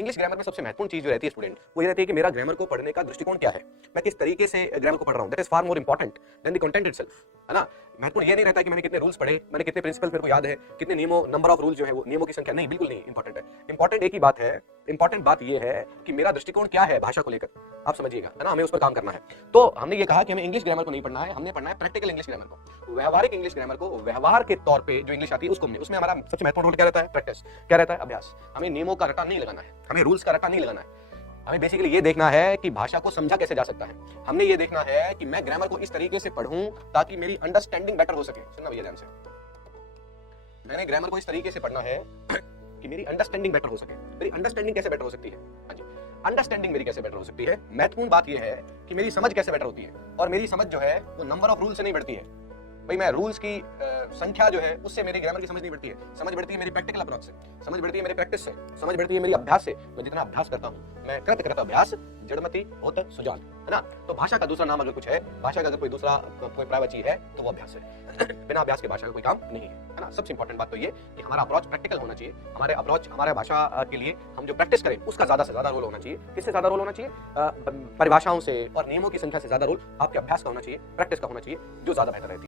English grammar में सबसे महत्वपूर्ण चीज जो रहती है स्टूडेंट, वो ये रहती है कि मेरा ग्रामर को पढ़ने का दृष्टिकोण क्या है, मैं किस तरीके से ग्रामर को पढ़ रहा हूँ। That is far more important than the content itself, है ना। महत्वपूर्ण ये नहीं रहता कि मैंने कितने रूल्स पढ़े, मैंने कितने प्रिंसिपल्स मेरे को याद है, कितने नियमों, नंबर ऑफ रूल जो है वो नियमों की संख्या, नहीं, बिल्कुल नहीं इंपॉर्टेंट है। इंपॉर्टेंट एक ही बात है, इंपॉर्टेंट बात ये है कि मेरा दृष्टिकोण क्या है भाषा को लेकर, आप समझिएगा, है ना। हमें उस पर काम करना है। तो हमने ये कहा कि हमें इंग्लिश ग्रामर को नहीं पढ़ना है, हमने पढ़ना है प्रैक्टिकल इंग्लिश ग्रामर को, व्यवहारिक इंग्लिश ग्रामर को, व्यवहार के तौर पे जो इंग्लिश आती है उसको हमने, उसमें हमारा सबसे महत्वपूर्ण रोल क्या रहता है, प्रैक्टिस, क्या रहता है, अभ्यास। हमें नियमों का रटा नहीं लगाना है, हमें रूल्स का रटा नहीं लगाना है, हमें बेसिकली ये देखना है कि भाषा को समझा कैसे जा सकता है। हमने ये देखना है कि मैं ग्रामर को इस तरीके से पढ़ूं ताकि मेरी अंडरस्टैंडिंग बेटर हो सके। सुनना भैया ध्यान से, मैंने ग्रामर को इस तरीके से पढ़ना है कि मेरी अंडरस्टैंडिंग बेटर हो सके। मेरी अंडरस्टैंडिंग कैसे बेटर हो सकती है, हाँ जी, अंडरस्टैंडिंग मेरी कैसे बेटर हो सकती है, महत्वपूर्ण बात यह है कि मेरी समझ कैसे बेटर होती है। और मेरी समझ जो है वो नंबर ऑफ रूल से नहीं बढ़ती है भाई, मैं रूल्स की संख्या जो है उससे मेरी ग्रामर की समझ नहीं बढ़ती है, समझ बढ़ती है मेरी प्रैक्टिकल अप्रोच से, समझ बढ़ती है मेरी प्रैक्टिस से, समझ बढ़ती है मेरी अभ्यास से। मैं जितना अभ्यास करता हूँ, मैं कृत कृत अभ्यास जड़मति होत सुजान, है ना। तो भाषा का दूसरा नाम अगर कुछ है, भाषा का अगर कोई दूसरा कोई प्राइवेट चीज है तो वो अभ्यास है। बिना अभ्यास के भाषा का कोई काम नहीं है ना। सबसे इंपॉर्टेंट बात तो ये कि हमारा अप्रोच प्रैक्टिकल होना चाहिए, हमारे अप्रोच, हमारे भाषा के लिए हम जो प्रैक्टिस करें उसका ज्यादा से ज्यादा रोल होना चाहिए। किससे ज्यादा रोल होना चाहिए, परिभाषाओं से और नियमों की संख्या से ज्यादा रोल आपके अभ्यास का होना चाहिए, प्रैक्टिस का होना चाहिए, जो ज्यादा बेहतर रहती है।